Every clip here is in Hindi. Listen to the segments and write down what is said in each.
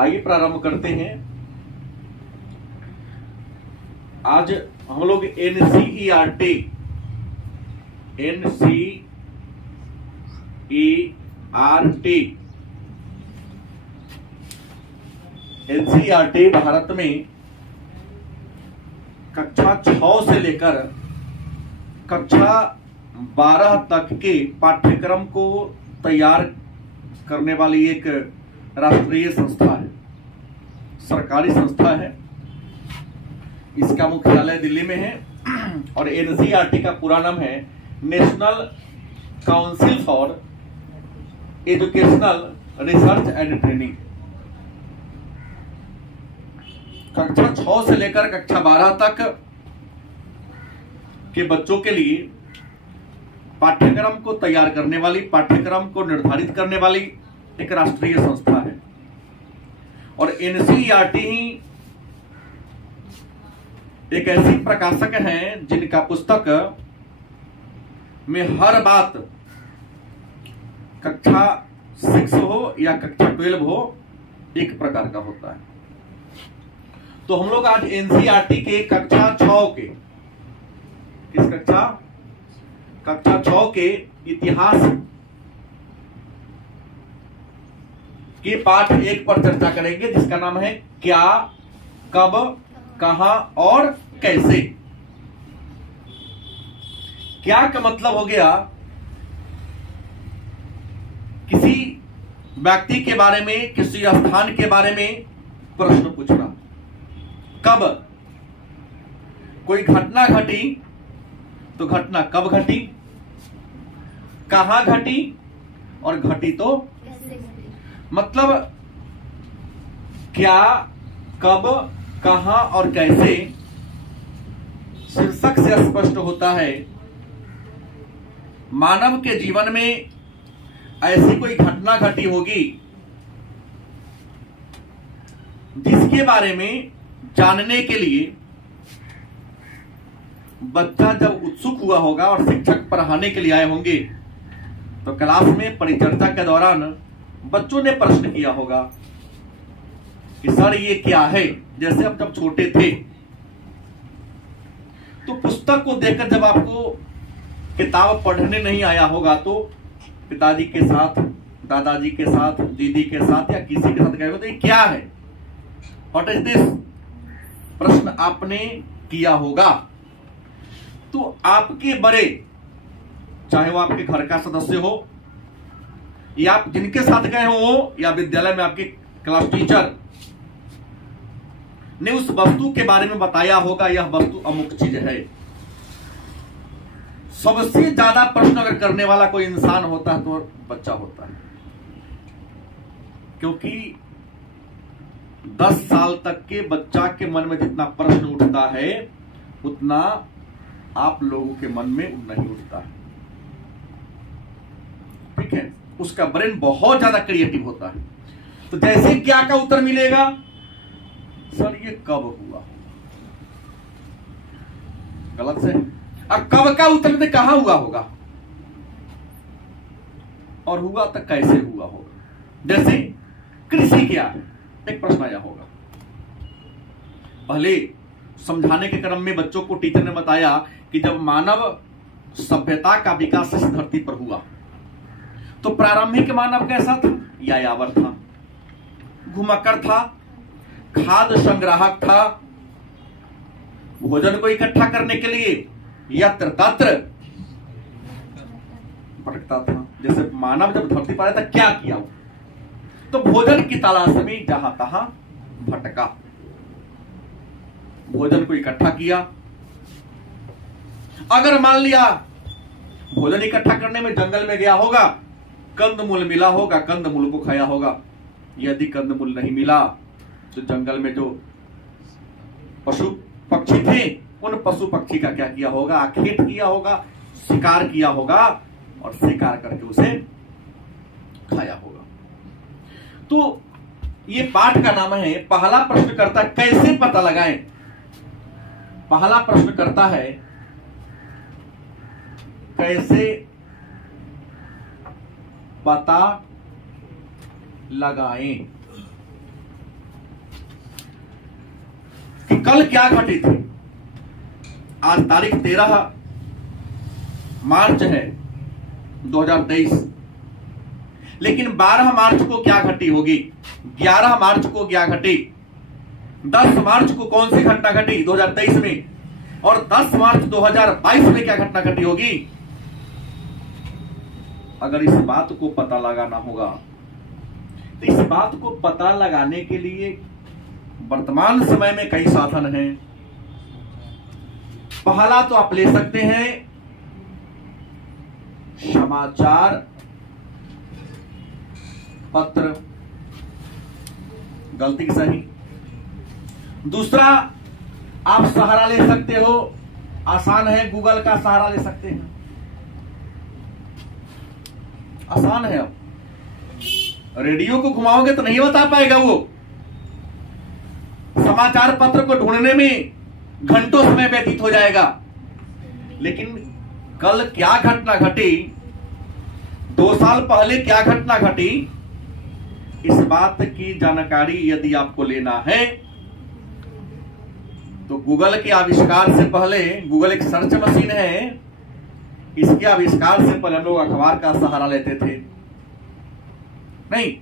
आइए प्रारंभ करते हैं। आज हम लोग एनसीईआरटी भारत में कक्षा 6 से लेकर कक्षा 12 तक के पाठ्यक्रम को तैयार करने वाली एक राष्ट्रीय संस्था है, सरकारी संस्था है। इसका मुख्यालय दिल्ली में है और एनसीईआरटी का पूरा नाम है national council for educational research and training. कक्षा 6 से लेकर कक्षा 12 तक के बच्चों के लिए पाठ्यक्रम को तैयार करने वाली, पाठ्यक्रम को निर्धारित करने वाली एक राष्ट्रीय संस्था है। और एनसीईआरटी ही एक ऐसी प्रकाशक हैं जिनका पुस्तक में हर बात कक्षा 6 हो या कक्षा 12 हो एक प्रकार का होता है। तो हम लोग आज एनसीईआरटी के कक्षा 6 के किस कक्षा 6 के इतिहास के पाठ 1 पर चर्चा करेंगे, जिसका नाम है क्या, कब, कहां और कैसे। क्या का मतलब हो गया किसी व्यक्ति के बारे में, किसी स्थान के बारे में प्रश्न पूछना। कब, कोई घटना घटी तो घटना कब घटी, कहां घटी और घटी तो मतलब क्या, कब, कहां और कैसे शीर्षक से स्पष्ट होता है मानव के जीवन में ऐसी कोई घटना घटी होगी जिसके बारे में जानने के लिए बच्चा जब उत्सुक हुआ होगा और शिक्षक पढ़ाने के लिए आए होंगे तो क्लास में परिचर्चा के दौरान बच्चों ने प्रश्न किया होगा कि सर ये क्या है। जैसे अब जब छोटे थे तो पुस्तक को देखकर जब आपको किताब पढ़ने नहीं आया होगा तो पिताजी के साथ, दादाजी के साथ, दीदी के साथ या किसी के साथ गए हो तो ये क्या है, व्हाट इज दिस, प्रश्न आपने किया होगा। तो आपके बड़े, चाहे वो आपके घर का सदस्य हो या आप जिनके साथ गए हो या विद्यालय में आपके क्लास टीचर ने उस वस्तु के बारे में बताया होगा, यह वस्तु अमुक चीज है। सबसे ज्यादा प्रश्न अगर करने वाला कोई इंसान होता है तो बच्चा होता है, क्योंकि 10 साल तक के बच्चा के मन में जितना प्रश्न उठता है उतना आप लोगों के मन में नहीं उठता है। ठीक है, उसका ब्रेन बहुत ज्यादा क्रिएटिव होता है। तो जैसे क्या का उत्तर मिलेगा, सर ये कब हुआ, गलत से। और कब का उत्तर में कहां हुआ होगा और हुआ तो कैसे हुआ होगा। जैसे कृषि क्या है, एक प्रश्न आया होगा। पहले समझाने के क्रम में बच्चों को टीचर ने बताया कि जब मानव सभ्यता का विकास इस धरती पर हुआ तो प्रारंभिक मानव कैसा था, यायावर था, घुमक्कड़ था, खाद्य संग्राहक था, भोजन को इकट्ठा करने के लिए यत्र तत्र भटकता था। जैसे मानव जब धरती पर आया था क्या किया, तो भोजन की तलाश में जहां तहां भटका, भोजन को इकट्ठा किया। अगर मान लिया भोजन इकट्ठा करने में जंगल में गया होगा, कंदमूल मिला होगा, कंदमूल को खाया होगा। यदि कंदमूल नहीं मिला तो जंगल में जो पशु पक्षी थे उन पशु पक्षी का क्या किया होगा, आखेट किया होगा, शिकार किया होगा और शिकार करके उसे खाया होगा। तो ये पाठ का नाम है पहला प्रश्न करता है कैसे पता लगाएं। पहला प्रश्न करता है कैसे पता लगाएं। कि कल क्या घटी थी। आज तारीख 13 मार्च है 2023, लेकिन 12 मार्च को क्या घटी होगी, 11 मार्च को क्या घटी, 10 मार्च को कौन सी घटना घटी 2023 में, और 10 मार्च 2022 में क्या घटना घटी होगी। अगर इस बात को पता लगाना होगा तो इस बात को पता लगाने के लिए वर्तमान समय में कई साधन हैं। पहला तो आप ले सकते हैं समाचार पत्र, गलती की सही। दूसरा आप सहारा ले सकते हो, आसान है, गूगल का सहारा ले सकते हैं, आसान है। अब रेडियो को घुमाओगे तो नहीं बता पाएगा वो, समाचार पत्र को ढूंढने में घंटों समय व्यतीत हो जाएगा। लेकिन कल क्या घटना घटी, 2 साल पहले क्या घटना घटी, इस बात की जानकारी यदि आपको लेना है तो गूगल के आविष्कार से पहले, गूगल एक सर्च मशीन है, इसके आविष्कार से पहले हम लोग अखबार का सहारा लेते थे, नहीं,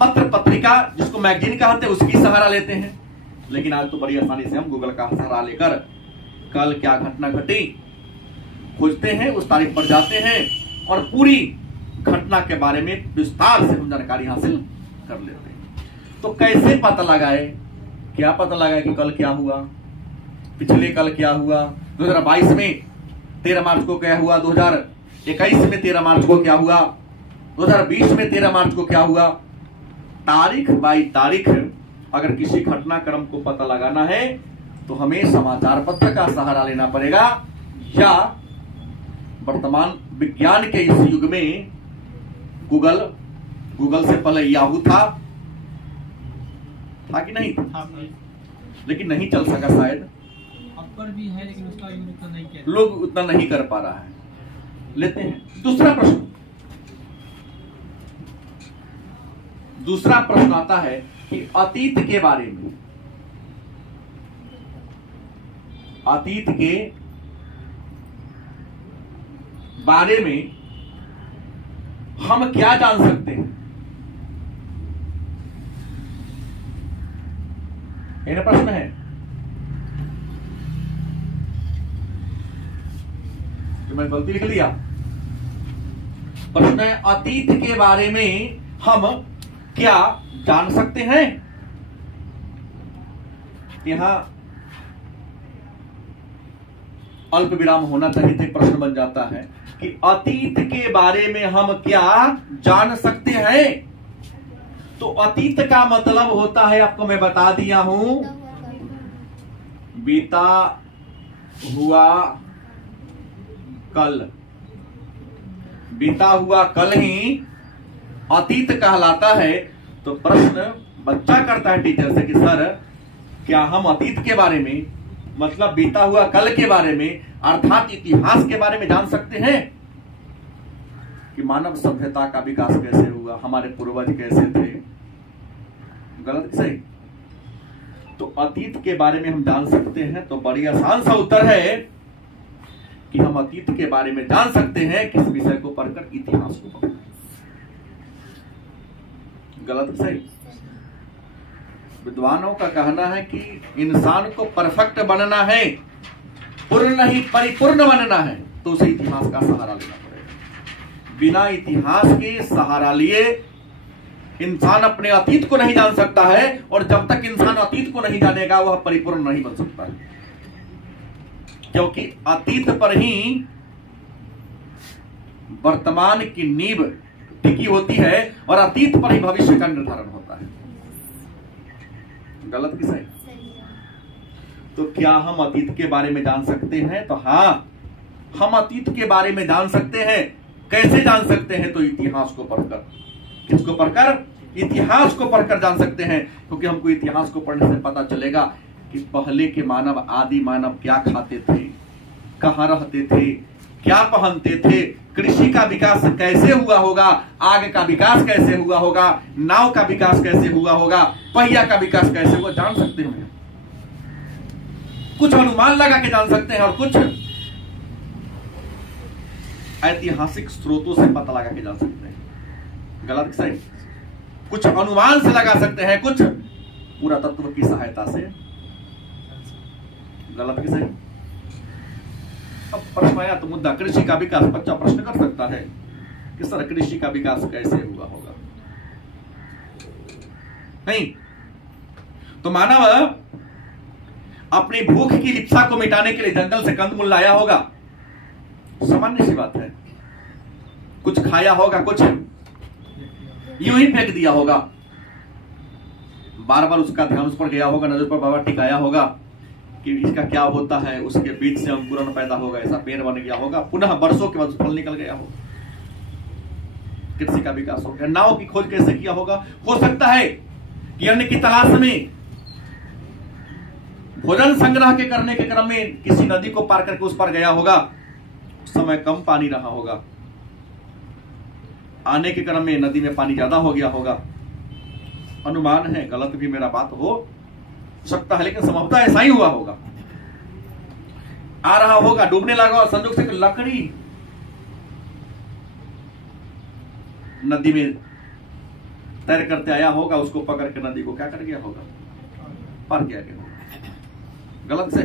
पत्र पत्रिका जिसको मैगजीन कहते हैं उसकी सहारा लेते हैं। लेकिन आज तो बड़ी आसानी से हम गूगल का सहारा लेकर कल क्या घटना घटी खोजते हैं, उस तारीख पर जाते हैं और पूरी घटना के बारे में विस्तार से हम जानकारी हासिल कर लेते हैं। तो कैसे पता लगाए, क्या पता लगाए कि कल क्या हुआ, पिछले कल क्या हुआ, 2022 में 13 मार्च को क्या हुआ, 2021 में 13 मार्च को क्या हुआ, 2020 में 13 मार्च को क्या हुआ। तारीख बाई तारीख अगर किसी घटनाक्रम को पता लगाना है तो हमें समाचार पत्र का सहारा लेना पड़ेगा, या वर्तमान विज्ञान के इस युग में गूगल से पहले याहू था कि नहीं था, लेकिन नहीं चल सका, शायद पर भी है लेकिन उसका यूज उतना नहीं किया, लोग उतना नहीं कर पा रहा है। लेते हैं दूसरा प्रश्न आता है कि अतीत के बारे में, अतीत के बारे में हम क्या जान सकते हैं। ये प्रश्न है, जो मैं गलती लिख लिया। प्रश्न है अतीत के बारे में हम क्या जान सकते हैं। यहां अल्प विराम होना चाहिए थे, प्रश्न बन जाता है कि अतीत के बारे में हम क्या जान सकते हैं। तो अतीत का मतलब होता है, आपको मैं बता दिया हूं, बीता हुआ कल। बीता हुआ कल ही अतीत कहलाता है। तो प्रश्न बच्चा करता है टीचर से कि सर क्या हम अतीत के बारे में, मतलब बीता हुआ कल के बारे में, अर्थात इतिहास के बारे में जान सकते हैं कि मानव सभ्यता का विकास कैसे हुआ, हमारे पूर्वज कैसे थे। गलत सही? तो अतीत के बारे में हम जान सकते हैं। तो बड़ी आसान सा उत्तर है कि हम अतीत के बारे में जान सकते हैं किस विषय को पढ़कर, इतिहास को पढ़कर। गलत सही? विद्वानों का कहना है कि इंसान को परफेक्ट बनना है, पूर्ण नहीं परिपूर्ण बनना है, तो उसे इतिहास का सहारा लेना पड़ेगा। बिना इतिहास के सहारा लिए इंसान अपने अतीत को नहीं जान सकता है, और जब तक इंसान अतीत को नहीं जानेगा वह परिपूर्ण नहीं बन सकता है, क्योंकि अतीत पर ही वर्तमान की नींव टिकी होती है और अतीत पर ही भविष्य का निर्धारण होता है। गलत की सही? तो क्या हम अतीत के बारे में जान सकते हैं? तो हाँ, हम अतीत के बारे में जान सकते हैं। कैसे जान सकते हैं? तो इतिहास को पढ़कर। किसको पढ़कर? इतिहास को पढ़कर जान सकते हैं, क्योंकि हमको इतिहास को पढ़ने से पता चलेगा कि पहले के मानव, आदि मानव क्या खाते थे, कहां रहते थे, क्या पहनते थे, कृषि का विकास कैसे हुआ होगा, आग का विकास कैसे हुआ होगा, नाव का विकास कैसे हुआ होगा, पहिया का विकास कैसे हुआ, जान सकते हैं। कुछ अनुमान लगा के जान सकते हैं और कुछ ऐतिहासिक स्रोतों से पता लगा के जान सकते हैं। गलत कि सही? कुछ अनुमान से लगा सकते हैं, कुछ पुरातत्व की सहायता से। गलत कि सही? अब प्रश्न आया तो मुद्दा कृषि का विकास, बच्चा प्रश्न कर सकता है कि सर कृषि का विकास कैसे हुआ होगा? नहीं तो मानव अपनी भूख की लिप्सा को मिटाने के लिए जंगल से कंदमूल लाया होगा, सामान्य सी बात है। कुछ खाया होगा, कुछ यूं ही फेंक दिया होगा। बार बार उसका ध्यान उस पर गया होगा, नजर पर बाबा टिकाया होगा कि इसका क्या होता है, उसके बीज से अंकुरन पैदा होगा, ऐसा पेड़ बन गया होगा, पुनः वर्षों के बाद फल निकल गया होगा, कृषि का विकास हो गया। नाव की खोज कैसे किया होगा? हो सकता है कि अन्न की तलाश में, भोजन संग्रह के करने के क्रम में किसी नदी को पार करके उस पर गया होगा, उस समय कम पानी रहा होगा, आने के क्रम में नदी में पानी ज्यादा हो गया होगा। अनुमान है, गलत भी मेरा बात हो सकता है, लेकिन संभवतः ऐसा ही हुआ होगा। आ रहा होगा, डूबने लगा और संयोग से लकड़ी नदी में तैर करते आया होगा, उसको पकड़ के नदी को क्या कर गया होगा, पार किया गया होगा। गलत से?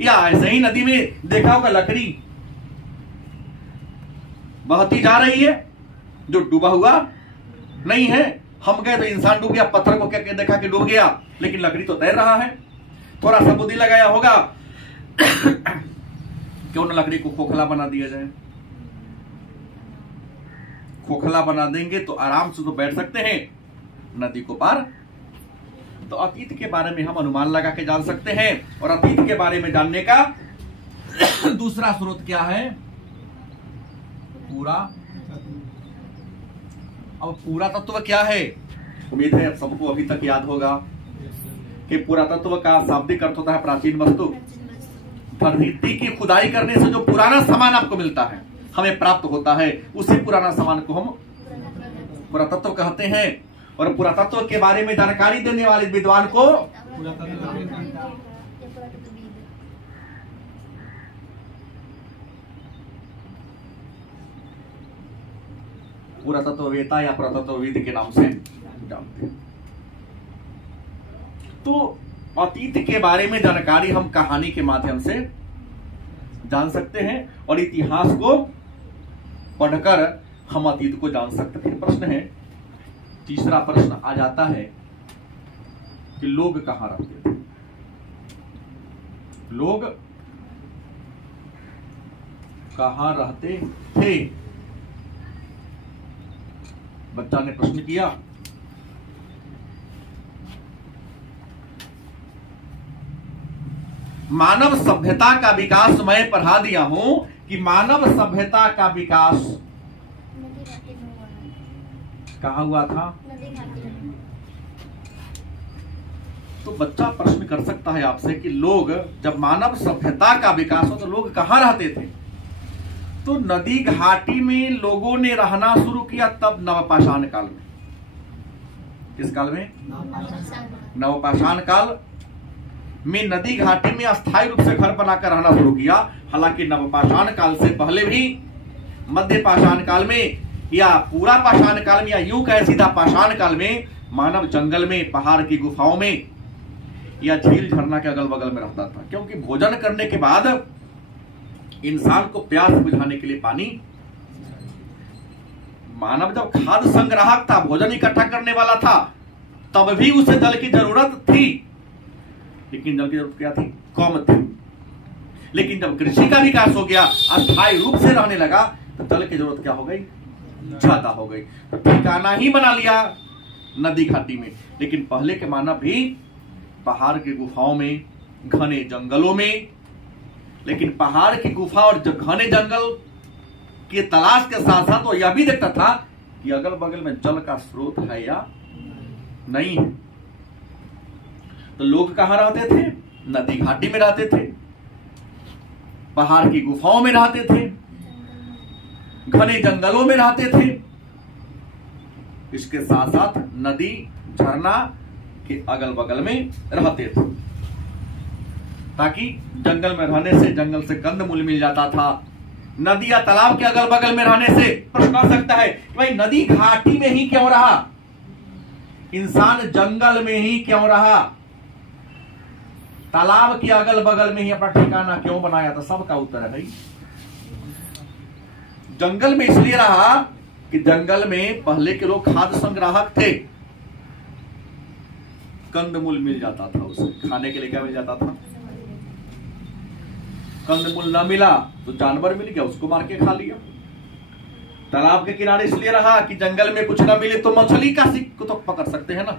या ऐसे ही नदी में देखा होगा लकड़ी बहती जा रही है, जो डूबा हुआ नहीं है। हम गए तो इंसान डूब गया, पत्थर को क्या देखा कि डूब गया, लेकिन लकड़ी तो तैर रहा है। थोड़ा सा बुद्धि लगाया होगा क्यों न लकड़ी को खोखला बना दिया जाए। खोखला बना देंगे तो आराम से तो बैठ सकते हैं नदी को पार। तो अतीत के बारे में हम अनुमान लगा के जान सकते हैं। और अतीत के बारे में जानने का दूसरा स्रोत क्या है? पूरा। अब पूरा तत्व क्या है? उम्मीद है सबको अभी तक याद होगा कि पुरातत्व का शाब्दिक अर्थ होता है प्राचीन वस्तु। धरती की खुदाई करने से जो पुराना सामान आपको मिलता है, हमें प्राप्त होता है, उसी पुराना सामान को हम पुरातत्व कहते हैं। और पुरातत्व के बारे में जानकारी देने वाले विद्वान को पुरातत्ववेता या पुरातत्वविद के नाम से जानते हैं। तो अतीत के बारे में जानकारी हम कहानी के माध्यम से जान सकते हैं और इतिहास को पढ़कर हम अतीत को जान सकते हैं। प्रश्न है, तीसरा प्रश्न आ जाता है कि लोग कहां रहते थे? लोग कहां रहते थे? बच्चा ने प्रश्न किया। मानव सभ्यता का विकास मैं पढ़ा दिया हूं कि मानव सभ्यता का विकास कहां हुआ था? तो बच्चा प्रश्न कर सकता है आपसे कि लोग, जब मानव सभ्यता का विकास हो तो लोग कहां रहते थे? तो नदी घाटी में लोगों ने रहना शुरू किया तब नवपाषाण काल में। किस काल में? नवपाषाण काल में नदी घाटी में अस्थायी रूप से घर बनाकर रहना शुरू किया। हालांकि नवपाषाण काल से पहले भी मध्य पाषाण काल में या पूरा पाषाण काल में या यूं कहे सीधा पाषाण काल में मानव जंगल में, पहाड़ की गुफाओं में या झील झरना के अगल बगल में रहता था। क्योंकि भोजन करने के बाद इंसान को प्यास बुझाने के लिए पानी, मानव जब खाद्य संग्राहक था, भोजन इकट्ठा करने वाला था, तब भी उसे जल की जरूरत थी। लेकिन जल की जरूरत क्या थी? कम थी। लेकिन जब कृषि का विकास हो गया, अस्थायी रूप से रहने लगा, तो जल की जरूरत क्या हो गई? ज्यादा हो गई। तो ठिकाना ही बना लिया नदी घाटी में। लेकिन पहले के मानव भी पहाड़ की गुफाओं में, घने जंगलों में, लेकिन पहाड़ की गुफा और घने जंगल की तलाश के साथ साथ वो यह भी देखता था कि अगल बगल में जल का स्रोत है या नहीं है। तो लोग कहां रहते थे? नदी घाटी में रहते थे, पहाड़ की गुफाओं में रहते थे, घने जंगलों में रहते थे। इसके साथ साथ नदी झरना के अगल बगल में रहते थे, ताकि जंगल में रहने से जंगल से कंदमूल मिल जाता था। नदी या तालाब के अगल बगल में रहने से प्रश्न कर सकता है कि भाई नदी घाटी में ही क्यों रहा, इंसान जंगल में ही क्यों रहा, तालाब के अगल बगल में ही अपना ठिकाना क्यों बनाया? तो सबका उत्तर है भाई जंगल में इसलिए रहा कि जंगल में पहले के लोग खाद्य संग्राहक थे, कंदमूल मिल जाता था, उसे खाने के लिए क्या मिल जाता था? कंदमूल ना मिला तो जानवर मिल गया, उसको मार के खा लिया। तालाब के किनारे इसलिए रहा कि जंगल में कुछ ना मिले तो मछली का सिक को तो पकड़ सकते हैं ना।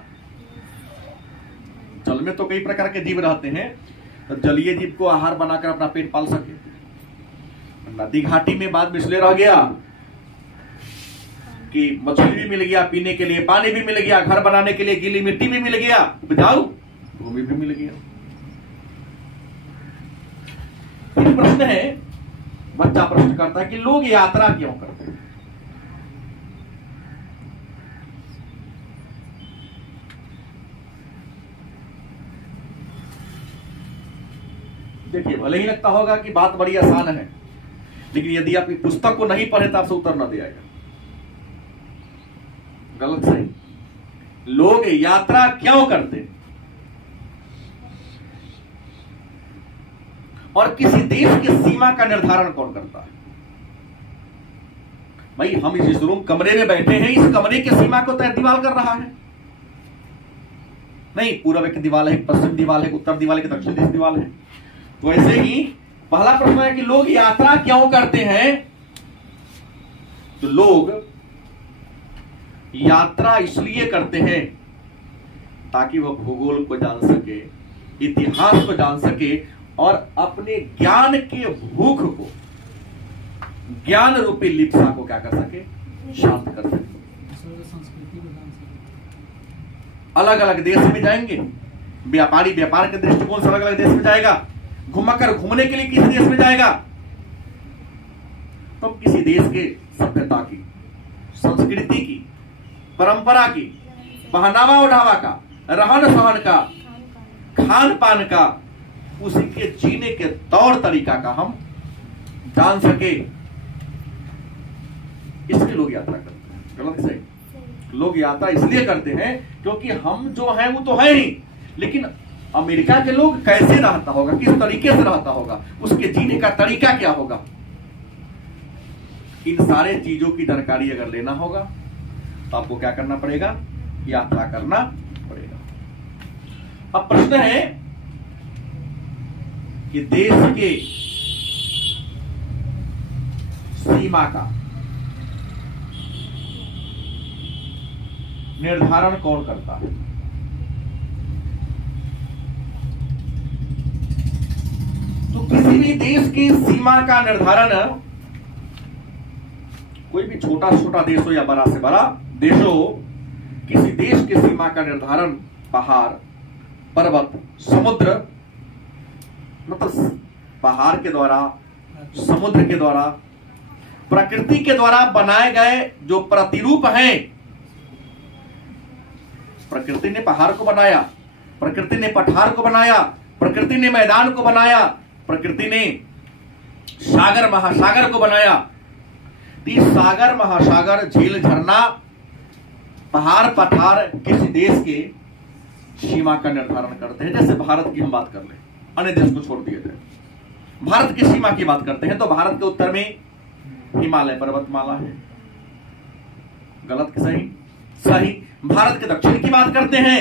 जल में तो कई प्रकार के जीव रहते हैं, तो जलीय जीव को आहार बनाकर अपना पेट पाल सके। नदी घाटी में बाद में इसलिए रह गया कि मछली भी मिल गया, पीने के लिए पानी भी मिल गया, घर बनाने के लिए गीली मिट्टी भी मिल गया, उपजाऊ भूमि भी मिल गया। फिर प्रश्न है, बच्चा प्रश्न करता है कि लोग यात्रा क्यों करते हैं? देखिए, भले ही लगता होगा कि बात बड़ी आसान है, लेकिन यदि आप इस पुस्तक को नहीं पढ़े तो आपसे उत्तर न दे आएगा। गलत सही, लोग यात्रा क्यों करते हैं और किसी देश की सीमा का निर्धारण कौन करता है? भाई हम इस रूम कमरे में बैठे हैं, इस कमरे की सीमा को तय दीवार कर रहा है नहीं, पूर्व की दीवार है, पश्चिम दीवार है, उत्तर दीवार है, दक्षिण दीवार है। तो ऐसे ही पहला प्रश्न है कि लोग यात्रा क्यों करते हैं? तो लोग यात्रा इसलिए करते हैं ताकि वह भूगोल को जान सके, इतिहास को जान सके और अपने ज्ञान के भूख को, ज्ञान रूपी लिप्सा को क्या कर सके? शांत कर सके। संस्कृति को जान सके। अलग अलग देश में जाएंगे, व्यापारी व्यापार के दृष्टिकोण से अलग अलग देश में जाएगा, घुमाकर घूमने के लिए किसी देश में जाएगा, तो किसी देश के सभ्यता की, संस्कृति की, परंपरा की, पहनावा ओढ़ावा का, रहन सहन का, खान पान का, उसी के जीने के तौर तरीका का हम जान सके, इसलिए लोग यात्रा करते हैं। गलत सही? लोग यात्रा इसलिए करते हैं क्योंकि हम जो हैं वो तो है ही, लेकिन अमेरिका के लोग कैसे रहता होगा, किस तरीके से रहता होगा, उसके जीने का तरीका क्या होगा, इन सारे चीजों की जानकारी अगर लेना होगा तो आपको क्या करना पड़ेगा? यात्रा करना पड़ेगा। अब प्रश्न है कि देश के सीमा का निर्धारण कौन करता है? तो किसी भी देश की सीमा का निर्धारण, कोई भी छोटा छोटा देश हो या बड़ा से बड़ा देश हो, किसी देश की सीमा का निर्धारण पहाड़, पर्वत, समुद्र, मतलब पहाड़ के द्वारा, समुद्र के द्वारा, प्रकृति के द्वारा बनाए गए जो प्रतिरूप हैं। प्रकृति ने पहाड़ को बनाया, प्रकृति ने पठार को बनाया, प्रकृति ने मैदान को बनाया, प्रकृति ने सागर महासागर को बनाया। तो सागर महासागर, झील झरना, पहाड़ पठार किसी देश के सीमा का निर्धारण करते हैं। जैसे भारत की हम बात कर लें, अन्य देश को छोड़ दिए थे, भारत की सीमा की बात करते हैं तो भारत के उत्तर में हिमालय पर्वतमाला है। गलत कि सही? सही। भारत के दक्षिण की बात करते हैं,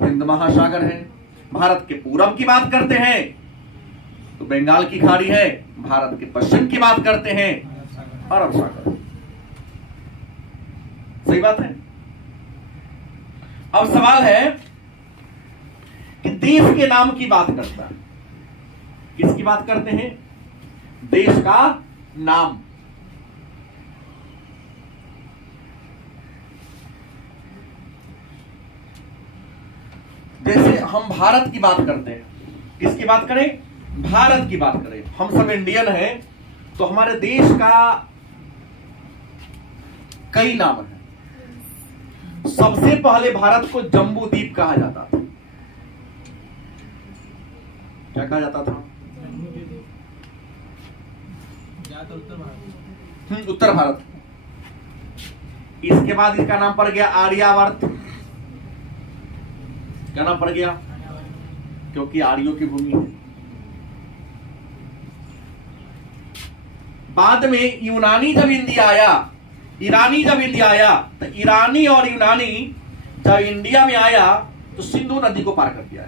हिंद महासागर है। भारत के पूरब की बात करते हैं तो बंगाल की खाड़ी है। भारत के पश्चिम की बात करते हैं, अरब सागर। सही बात है। अब सवाल है कि देश के नाम की बात करता है, किसकी बात करते हैं? देश का नाम। जैसे हम भारत की बात करते हैं, किसकी बात करें? भारत की बात करें। हम सब इंडियन हैं तो हमारे देश का कई नाम है। सबसे पहले भारत को जम्बू द्वीप कहा जाता था। क्या कहा जाता था? उत्तर भारत। इसके बाद इसका नाम पड़ गया आर्यावर्त। क्या नाम पड़ गया? क्योंकि आर्यों की भूमि है। बाद में यूनानी जब इंडिया आया, ईरानी जब इंडिया आया, तो ईरानी और यूनानी जब इंडिया में आया तो सिंधु नदी को पार कर दिया।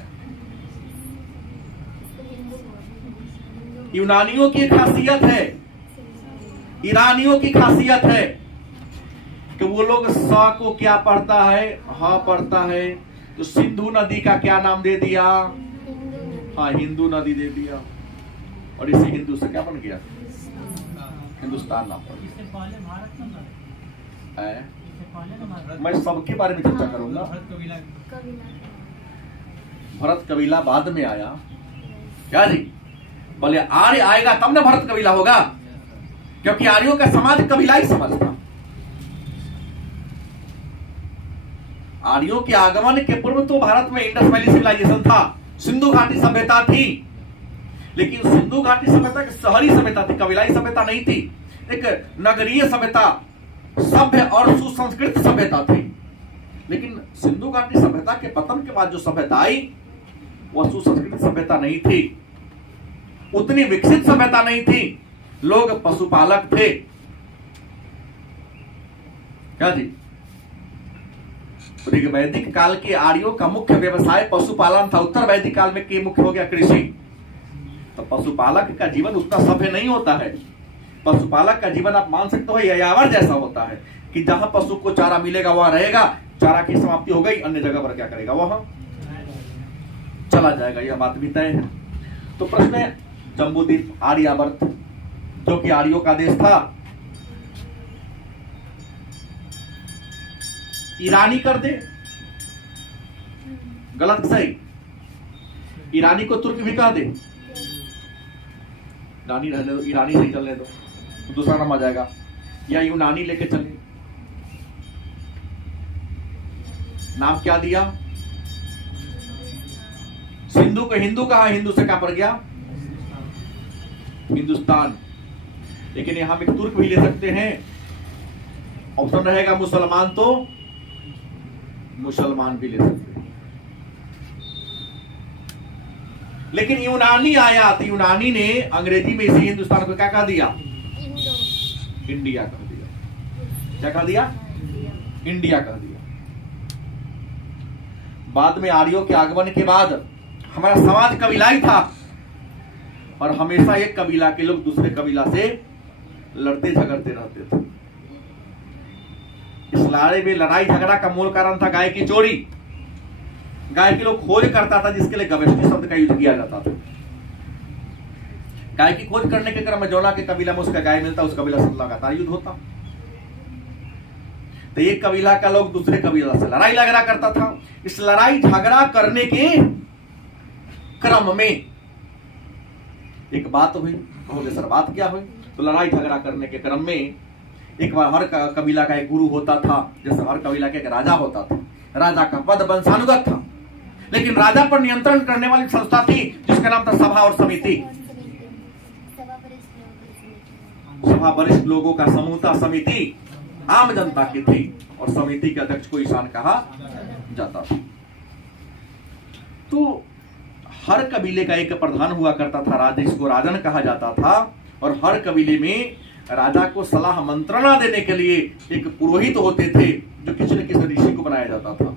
यूनानियों की खासियत है, ईरानियों की खासियत है कि वो लोग स को क्या पढ़ता है, ह पढ़ता है, तो सिंधु नदी का क्या नाम दे दिया? हाँ, हिंदू नदी दे दिया। और इसी हिंदू से क्या बन गया? हिंदुस्तान नाम पड़ गया। मैं सबके बारे में चर्चा करूंगा। भरत कबीला बाद में आया। क्या जी? बोले आर्य आएगा तब ना भरत कबीला होगा, क्योंकि आर्यों का समाज कबीलाई समाज था। आर्यों के आगमन के पूर्व तो भारत में इंडस वैली सिविलाइजेशन था, सिंधु घाटी सभ्यता थी। लेकिन सिंधु घाटी सभ्यता एक शहरी सभ्यता थी, कबीलाई सभ्यता नहीं थी। एक नगरीय सभ्यता, सभ्य और सुसंस्कृत सभ्यता थी। लेकिन सिंधु घाटी सभ्यता के पतन के बाद जो सभ्यता आई वह सुसंस्कृत सभ्यता नहीं थी, उतनी विकसित सभ्यता नहीं थी। लोग पशुपालक थे। क्या जी? वैदिक काल के आर्यों का मुख्य व्यवसाय पशुपालन था। उत्तर वैदिक काल में के मुख्य हो गया कृषि। तो पशुपालक का जीवन उतना सभ्य नहीं होता है। पशुपालक का जीवन आप मान सकते हो यायावर जैसा होता है कि जहां पशु को चारा मिलेगा वहां रहेगा, चारा की समाप्ति हो गई, अन्य जगह पर क्या करेगा? वहां चला जाएगा। यह बात भी तय है। तो प्रश्न है, जम्बूद्वीप, आर्यावर्त, जो कि आर्यों का देश था, ईरानी कर दे? गलत सही? ईरानी को तुर्क भी कह दे? ईरानी रहने दो, ईरानी से चलने दो, तो दूसरा नाम आ जाएगा। या यूनानी लेके चले, नाम क्या दिया? सिंधु को हिंदू कहा, हिंदू से क्या पड़ गया? हिंदुस्तान। लेकिन यहां में तुर्क भी ले सकते हैं। ऑप्शन रहेगा मुसलमान, तो मुसलमान भी ले सकते हैं। लेकिन यूनानी आया तो यूनानी ने अंग्रेजी में इसी हिंदुस्तान को क्या कह दिया? इंडिया कह दिया। क्या कह दिया? इंडिया कह दिया। बाद में आर्यों के आगमन के बाद हमारा समाज कबीलाई था और हमेशा एक कबीला के लोग दूसरे कबीला से लड़ते झगड़ते रहते थे। इस लड़ाई में लड़ाई झगड़ा का मूल कारण था गाय की चोरी। गाय की लोग खोज करता था, जिसके लिए गवेष्टि शब्द का यूज किया जाता था। गाय की खोज करने के क्रम में जौना के कबीला में उसका गाय मिलता, उस कबीला से लगातार युद्ध होता। तो एक कबीला का लोग दूसरे कबीला से लड़ाई झगड़ा करता था। इस लड़ाई झगड़ा करने के क्रम में एक बात हुई। कहोगे सर बात क्या हुई? तो लड़ाई झगड़ा करने के क्रम में एक बार हर कबीला का एक गुरु होता था, जैसे हर कबीला का एक राजा होता था। राजा का पद वंशानुगत था, लेकिन राजा पर नियंत्रण करने वाली संस्था थी जिसका नाम था सभा और समिति। सभा वरिष्ठ लोगों का समूह था, समिति आम जनता की थी और समिति के अध्यक्ष को ईशान कहा जाता था। तो हर कबीले का एक प्रधान हुआ करता था, राजा, इसको राजन कहा जाता था। और हर कबीले में राजा को सलाह मंत्रणा देने के लिए एक पुरोहित होते थे, जो किसी न किसी ऋषि को बनाया जाता था।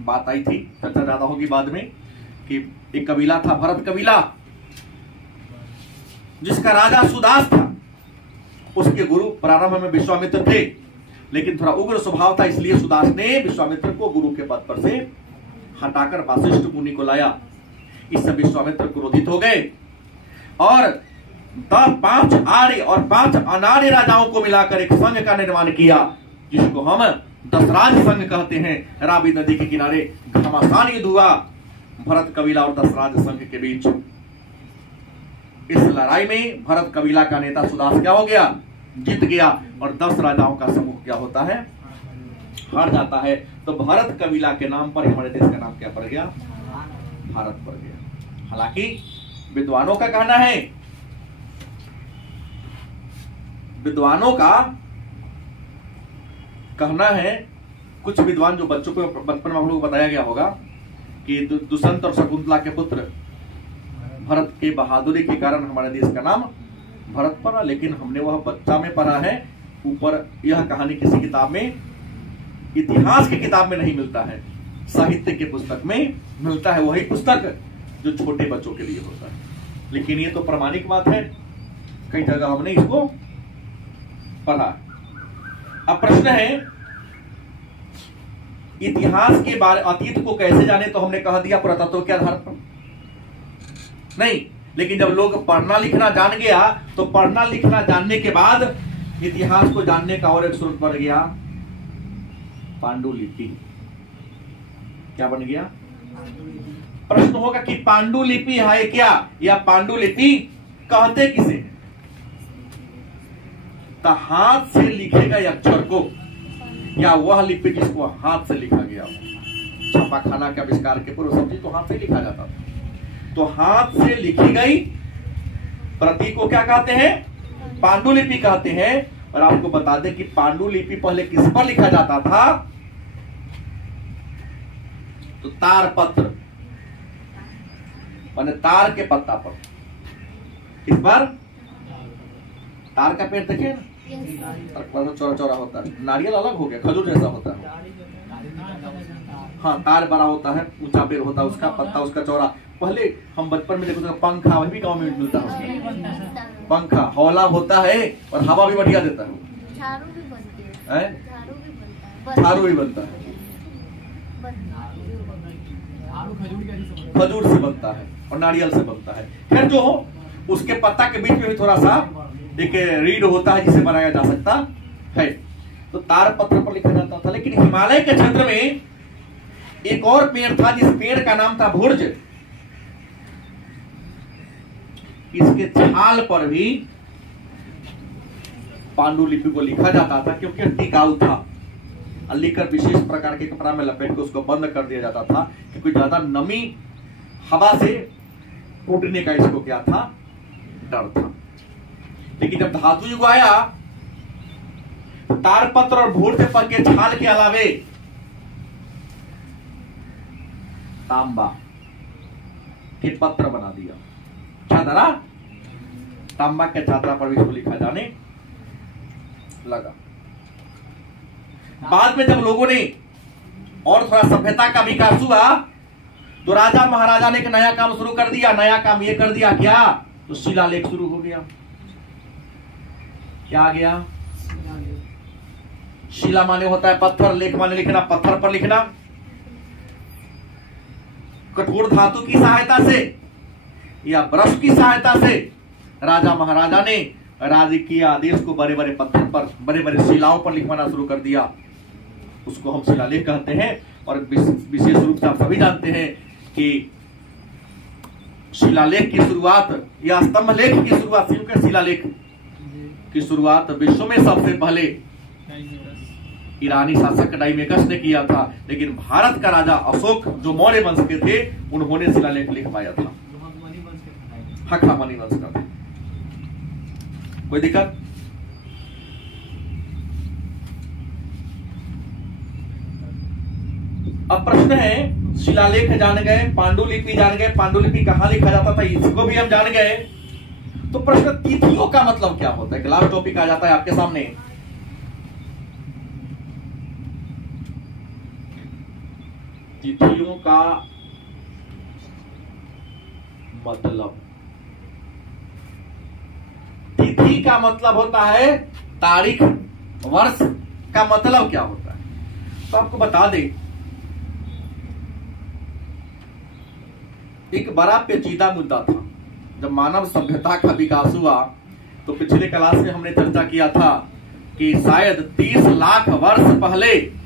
बात आई थी, चर्चा ज्यादा होगी बाद में, कि एक कबीला था भरत कबीला, जिसका राजा सुदास था। उसके गुरु प्रारंभ में विश्वामित्र थे, लेकिन थोड़ा उग्र स्वभाव था, इसलिए सुदास ने विश्वामित्र को गुरु के पद पर से हटाकर वासिष्ठ मुनि को लाया। इससे विश्वामित्र क्रोधित हो गए और 5 आर्य और 5 अनार्य राजाओं को मिलाकर एक संघ का निर्माण किया, जिसको हम दशराज संघ कहते हैं। रावी नदी के किनारे घमासान युद्ध हुआ भरत कबीला और दशराज संघ के बीच। इस लड़ाई में भरत कबीला का नेता सुदास क्या हो गया? जीत गया और 10 राजाओं का समूह क्या होता है, हार जाता है। तो भरत कबीला के नाम पर हमारे देश का नाम क्या पड़ गया, भारत पड़ गया। हालांकि विद्वानों का कहना है, विद्वानों का कहना है, कुछ विद्वान जो बच्चों को बचपन में हम लोग बताया गया होगा कि दुष्यंत और शकुंतला के पुत्र भरत के बहादुरी के कारण हमारे देश का नाम भरत पड़ा, लेकिन हमने वह बच्चा में पढ़ा है। ऊपर यह कहानी किसी किताब में, इतिहास की किताब में नहीं मिलता है, साहित्य के पुस्तक में मिलता है, वही पुस्तक जो छोटे बच्चों के लिए होता है। लेकिन ये तो प्रमाणिक बात है, कई जगह हमने इसको पढ़ा। अब प्रश्न है, इतिहास के बारे, अतीत को कैसे जाने, तो हमने कह दिया पुरातत्व के आधार पर नहीं। लेकिन जब लोग पढ़ना लिखना जान गया, तो पढ़ना लिखना जानने के बाद इतिहास को जानने का और एक स्रोत बन गया, पांडुलिपि। क्या बन गया? प्रश्न होगा कि पांडुलिपि है क्या, या पांडुलिपि कहते किसे? तो हाथ से लिखे गए अक्षर को, या वह लिपि जिसको हाथ से लिखा गया हो। छापाखाना के आविष्कार के पूर्व सब चीज तो हाथ से लिखा जाता था। तो हाथ से लिखी गई प्रति को क्या कहते हैं? पांडुलिपि कहते हैं। और आपको बता दें कि पांडुलिपि पहले किस पर लिखा जाता था? तो तार पत्र, माने तार के पत्ता पर। किस पर? तार का पेड़ देखिए ना, चौड़ा चौड़ा होता है। नारियल अलग हो गया, खजूर जैसा होता है। हाँ, तार बड़ा होता है, ऊंचा पेड़ होता है, उसका पत्ता उसका चौड़ा। पहले हम बचपन में देखो तो पंखा, वही भी गाँव में मिलता है। पंखा हौला होता है और हवा भी बढ़िया देता है। झाड़ू भी बनता है, खजूर से बनता है और नारियल से बनता है। फिर जो हो उसके पत्ता के बीच में भी थोड़ा सा एक रीड होता है जिसे बनाया जा सकता है। तो तार पत्र पर लिखा जाता था। लेकिन हिमालय के क्षेत्र में एक और पेड़ था, जिस पेड़ का नाम था भुर्ज। इसके छाल पर भी पांडुलिपि को लिखा जाता था, क्योंकि टिकाऊ था। लिखकर विशेष प्रकार के कपड़ा में लपेट के उसको बंद कर दिया जाता था, क्योंकि ज्यादा नमी हवा से फूटने का इसको क्या था, डर था। लेकिन जब धातु युग आया, तारपत्र और भूर्ज पर के छाल के अलावे तांबा के पत्र बना दिया, चादरा। तांबा के चादरा पर भी इसको लिखा जाने लगा। बाद में जब लोगों ने और थोड़ा सभ्यता का विकास हुआ, तो राजा महाराजा ने एक नया काम शुरू कर दिया। नया काम ये कर दिया क्या, तो शिलालेख शुरू हो गया। क्या आ गया? शिला माने होता है पत्थर, लेख माने लिखना, पत्थर पर लिखना। कठोर धातु की सहायता से या ब्रश की सहायता से राजा महाराजा ने राजकीय आदेश को बड़े बड़े पत्थर पर, बड़े बड़े शिलाओं पर लिखवाना शुरू कर दिया। उसको हम शिलालेख कहते हैं। और विशेष रूप से आप सभी जानते हैं कि शिलालेख की शुरुआत या स्तंभ लेख की शुरुआत, क्योंकि शिलालेख की शुरुआत विश्व में सबसे पहले ईरानी शासक डाइमेकस ने किया था। लेकिन भारत का राजा अशोक, जो मौर्य वंश के थे, उन्होंने शिलालेख लिखवाया था। हखामनी वंश का था। कोई दिक्कत? अब प्रश्न है, शिलालेख जान गए, पांडुलिपि जान गए, पांडुलिपि कहां लिखा जाता था इसको भी हम जान गए। तो प्रश्न तिथियों का मतलब क्या होता है? लास्ट टॉपिक आ जाता है आपके सामने। तिथियों का मतलब, तिथि का मतलब होता है तारीख, वर्ष का मतलब क्या होता है? तो आपको बता दें, एक बड़ा पेचीदा मुद्दा था। जब मानव सभ्यता का विकास हुआ, तो पिछले क्लास में हमने चर्चा किया था कि शायद 30 लाख वर्ष पहले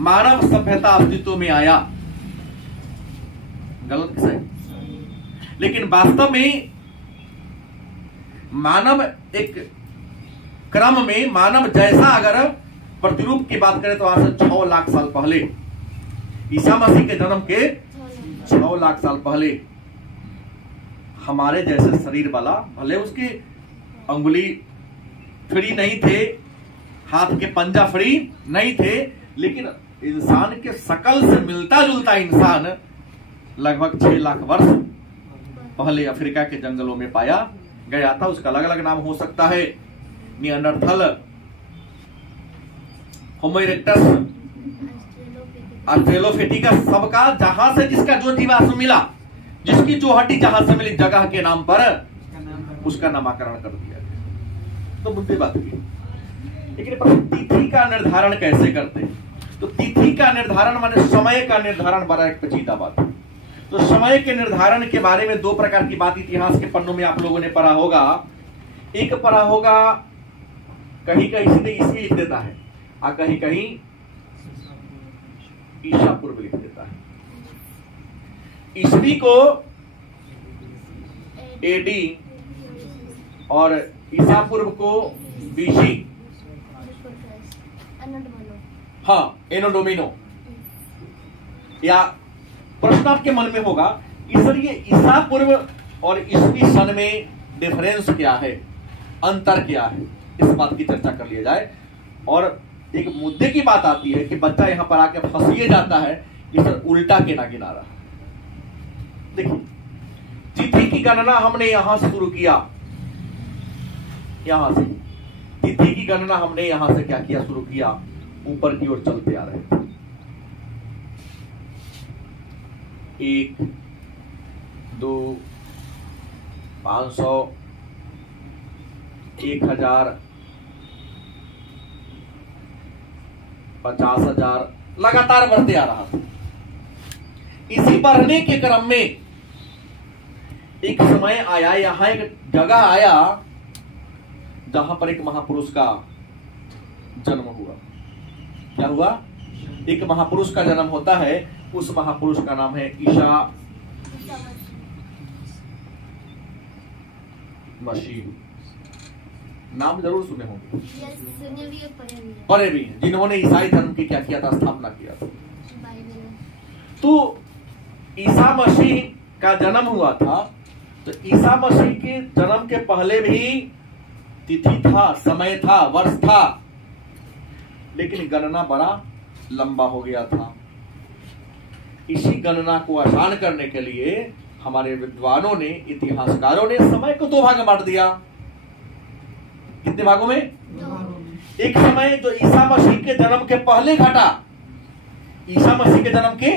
मानव सभ्यता अस्तित्व में आया। गलत सही? लेकिन वास्तव में मानव एक क्रम में मानव जैसा अगर प्रतिरूप की बात करें तो आज से 6 लाख साल पहले, ईसा मसीह के जन्म के 6 लाख साल पहले हमारे जैसे शरीर वाला, भले उसके अंगुली फ्री नहीं थे, हाथ के पंजा फ्री नहीं थे, लेकिन इंसान के शकल से मिलता जुलता इंसान लगभग 6 लाख वर्ष पहले अफ्रीका के जंगलों में पाया गया था। उसका अलग अलग नाम हो सकता है, निएंडरथल, होमो इरेक्टस, ऑस्ट्रेलोपिथेकस, सबका जहां से जिसका जो जीवाश्म मिला, जिसकी जो हड्डी जहां से मिली, जगह के नाम पर उसका नामकरण कर दिया गया। तो मुद्दे बात की, लेकिन तिथि का निर्धारण कैसे करते हैं? तो तिथि का निर्धारण माने समय का निर्धारण बड़ा एक पेचीदा बात है। तो समय के निर्धारण के बारे में 2 प्रकार की बात इतिहास के पन्नों में आप लोगों ने पढ़ा होगा। एक पढ़ा होगा, कहीं कहीं सीधे ईस्वी लिख देता है, और कहीं कहीं ईसा पूर्व लिख देता है। ईस्वी को एडी और ईसा पूर्व को बीसी, हाँ, एनो डोमिनो। या प्रश्न आपके मन में होगा कि सर ये ईसा पूर्व और ईस्वी सन में डिफरेंस क्या है, अंतर क्या है, इस बात की चर्चा कर लिया जाए। और एक मुद्दे की बात आती है कि बच्चा यहां पर आके फंसिए जाता है कि सर उल्टा के ना गिना रहा। देखिए, तिथि की गणना हमने यहां से शुरू किया, यहां से तिथि की गणना हमने यहां से क्या किया, शुरू किया, ऊपर की ओर चलते आ रहे थे। 1, 2, 500, 1000, 50,000 लगातार बढ़ते आ रहा था। इसी बढ़ने के क्रम में एक समय आया, यहां एक जगह आया जहां पर एक महापुरुष का जन्म हुआ। क्या हुआ? एक महापुरुष का जन्म होता है। उस महापुरुष का नाम है ईसा मसीह। नाम जरूर सुने होंगे, पढ़े भी हैं, जिन्होंने ईसाई धर्म की क्या किया था, स्थापना किया था। तो ईसा मसीह का जन्म हुआ था। तो ईसा मसीह के जन्म के पहले भी तिथि था, समय था, वर्ष था, लेकिन गणना बड़ा लंबा हो गया था। इसी गणना को आसान करने के लिए हमारे विद्वानों ने, इतिहासकारों ने समय को 2 भाग में बांट दिया। कितने भागों में? एक समय जो ईसा मसीह के जन्म के पहले घटा, ईसा मसीह के जन्म के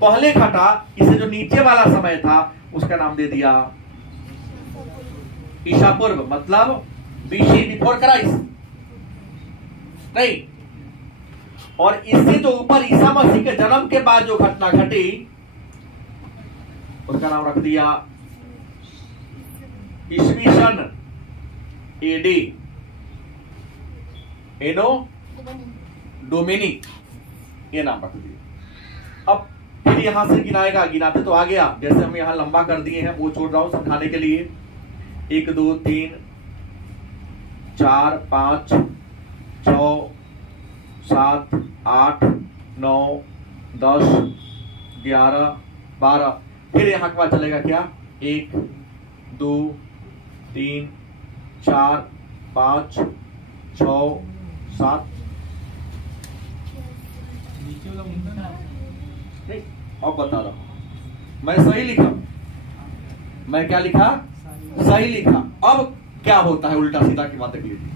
पहले घटा, इसे जो नीचे वाला समय था उसका नाम दे दिया ईसा पूर्व, मतलब बीसी, बिफोर क्राइस्ट। नहीं, और इससे जो ऊपर ईसा मसीह के जन्म के बाद जो घटना घटी उसका नाम रख दिया ईस्वी सन, एडी, एनो डोमिनी, ये नाम रख दिया। अब फिर यहां से गिनाएगा, गिनाते तो आ गया, जैसे हम यहां लंबा कर दिए हैं वो छोड़ रहा हूं समझाने के लिए। 1, 2, 3, 4, 5, 6, 7, 8, 9, 10, 11, 12। फिर यहां के बाद चलेगा क्या? 1, 2, 3, 4, 5, 6, 7। नहीं, अब बता रहा हूं मैं, सही लिखा, मैं क्या लिखा? सही लिखा। अब क्या होता है, उल्टा सीधा की बातें लीजिए।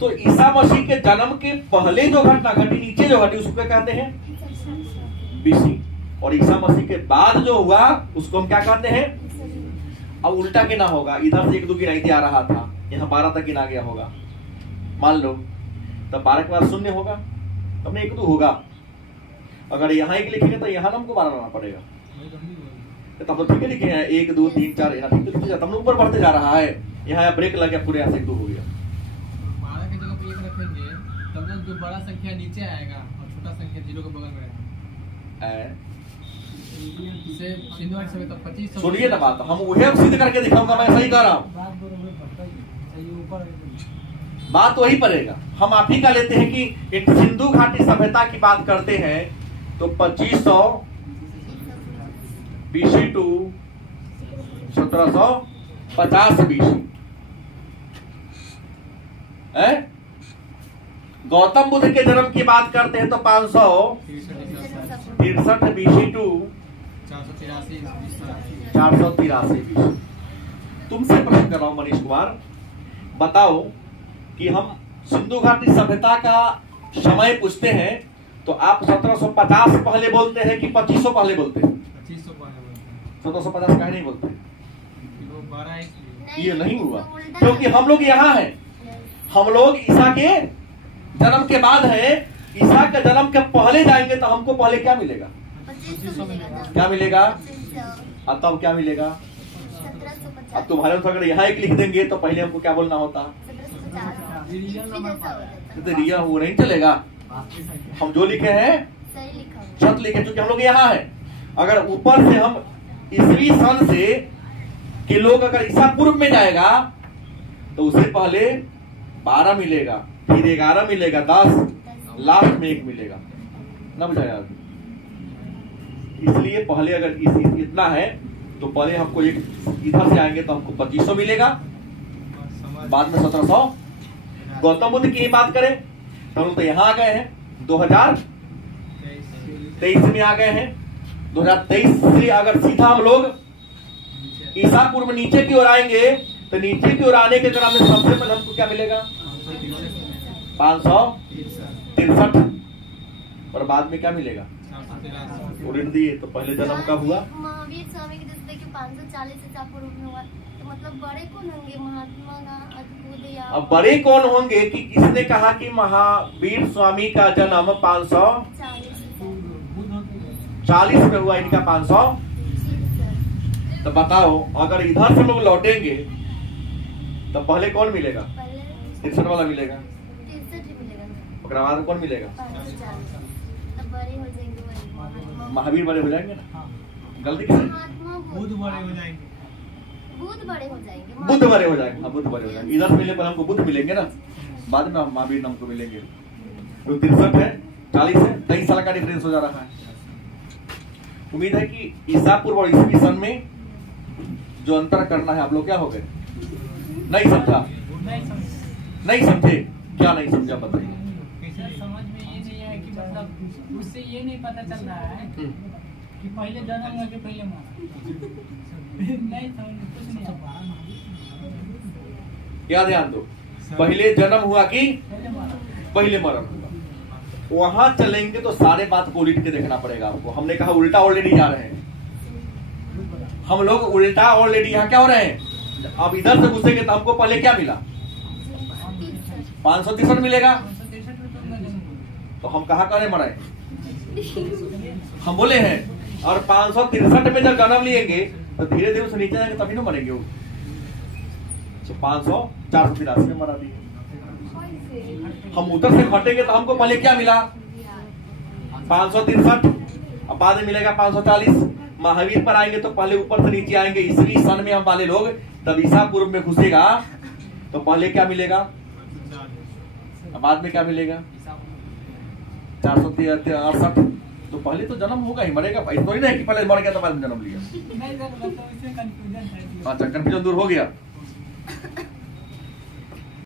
तो ईसा मसीह के जन्म के पहले जो घटना घटी, नीचे जो घटी, उसको क्या कहते हैं? बीसी। और ईसा मसीह के बाद जो हुआ उसको हम क्या कहते हैं? अब उल्टा गिना होगा, इधर से 1, 2 गिनाई आ रहा था, यहाँ 12 तक गिना गया होगा, मान लो, तब 12 के बाद 0 होगा, तब 1, 2 होगा। अगर यहाँ 1 लिखेंगे तो यहाँ हमको 12 लाना पड़ेगा, तब तो ठीक है लिखे हैं 1, 2, 3, 4, यहाँ ठीक तो लिखे जाता, ऊपर बढ़ते जा रहा है। यहाँ ब्रेक लग गया, पूरे यहाँ से 1, 2 हो गया। 12 की जगह पे 1 रखेंगे तब जो बड़ा संख्या नीचे आएगा और छोटा संख्या 0 के बगल में रहेगा। सुनिए ना बात, हम वही सिद्ध करके दिखाऊंगा, मैं सही कह रहा हूँ। बात वही पड़ेगा। हम आप ही का लेते हैं कि एक सिंधु घाटी सभ्यता की बात करते हैं तो 2500 BC टू 1750 BC है। गौतम बुद्ध के जन्म की बात करते हैं तो 563 BC टू 483 BC। तुमसे प्रश्न कर रहा हूं मनीष कुमार, बताओ कि हम सिंधु घाटी सभ्यता का समय पूछते हैं तो आप 1750 पहले बोलते हैं कि 2500 पहले बोलते हैं? 1750 काहे नहीं बोलते? ये नहीं हुआ क्योंकि हम लोग यहाँ हैं, हम लोग ईसा के जन्म के बाद हैं। ईसा के जन्म के पहले जाएंगे तो हमको पहले क्या मिलेगा? क्या मिलेगा? अब तब क्या मिलेगा? अब तुम्हारे अनुसार अगर यहाँ एक लिख देंगे तो पहले हमको क्या बोलना होता? तो रिया वो नहीं चलेगा। हम जो लिखे हैं शत लिखे, क्योंकि हम लोग यहाँ हैं। अगर ऊपर से हम ईसवी सन से के लोग अगर ईसा पूर्व में जाएगा तो उससे पहले 12 मिलेगा, फिर 11 मिलेगा, 10, लास्ट में 1 मिलेगा ना, बुझाया? इसलिए पहले अगर इतना है तो पहले हमको एक इधर से आएंगे तो हमको 2500 मिलेगा, बाद में 1700। गौतम बुद्ध की बात करें तो हम तो यहाँ आ गए हैं 2023 में आ गए हैं। 2023 से अगर सीधा हम लोग ईसा पूर्व में नीचे की ओर आएंगे तो नीचे की ओर आने के क्रम में सबसे पहले हमको क्या मिलेगा? 563। और बाद में क्या मिलेगा? उलट दिए तो पहले जन्म कब हुआ? महावीर स्वामी के जैसे देखिए 540 ईसा पूर्व में हुआ, तो मतलब बड़े कौन होंगे? महात्मा बुद्ध या अब बड़े कौन होंगे कि किसने कहा कि महावीर स्वामी का जन्म 540 में हुआ, इनका 500? तो बताओ अगर इधर से लोग लौटेंगे तो पहले कौन मिलेगा? 63 वाला मिलेगा। 63 मिलेगा। उसके बाद कौन मिलेगा? 540। तब बड़े हो जाएंगे महावीर बड़े हो जाएंगे ना। गलती किसने? बुद्ध बड़े हो जाएंगे। बुद्ध बड़े हो जाएंगे। बुद्ध बड़े हो जाएंगे। हाँ, बुद्ध बड़े हो जाएंगे। इधर से मिलने पर हमको बुद्ध मिलेंगे ना, बाद में महावीर नाम को मिलेंगे। तो 63 है, 40 है, 23 साल का डिफरेंस हो जा रहा है। उम्मीद है कि ईसा पूर्व और ईसवी सन में जो अंतर करना है आप लोग क्या हो गए? नहीं समझा? नहीं समझे? क्या नहीं समझा बताइए? समझ में ये नहीं है कि मतलब उससे ये नहीं पता चल रहा है कि पहले जन्म हुआ कि पहले मरा। नहीं समझ कुछ नहीं। क्या ध्यान दो, पहले जन्म हुआ कि पहले मरण हुआ? वहां चलेंगे तो सारे बात को उलट के देखना पड़ेगा आपको। हमने कहा उल्टा ऑलरेडी जा रहे हैं हम लोग, उल्टा ऑलरेडी यहाँ क्या हो रहे हैं? अब इधर से घुसेंगे तो हमको पहले क्या मिला? 563 मिलेगा। तो हम कहाँ करे मरे? हम बोले हैं। और 563 में जब जन्म लेंगे तो धीरे धीरे उसे नीचे जाएंगे तभी ना मरेंगे वो। तो 483 में मरा दिए। हम उधर से घटेंगे तो हमको पहले क्या मिला? 563। अब बाद में मिलेगा 540। महावीर पर आएंगे तो पहले ऊपर से नीचे आएंगे। ईसवी सन में हम वाले लोग तब ईसा पूर्व में घुसेगा तो पहले क्या मिलेगा? बाद में क्या मिलेगा? 468। तो पहले तो जन्म होगा ही, मरेगा। इतना ही नहीं कि पहले मर गया तो बाद में जन्म लिया। नहीं सर, मतलब इसमें कंफ्यूजन है। अच्छा, कंफ्यूजन दूर हो गया।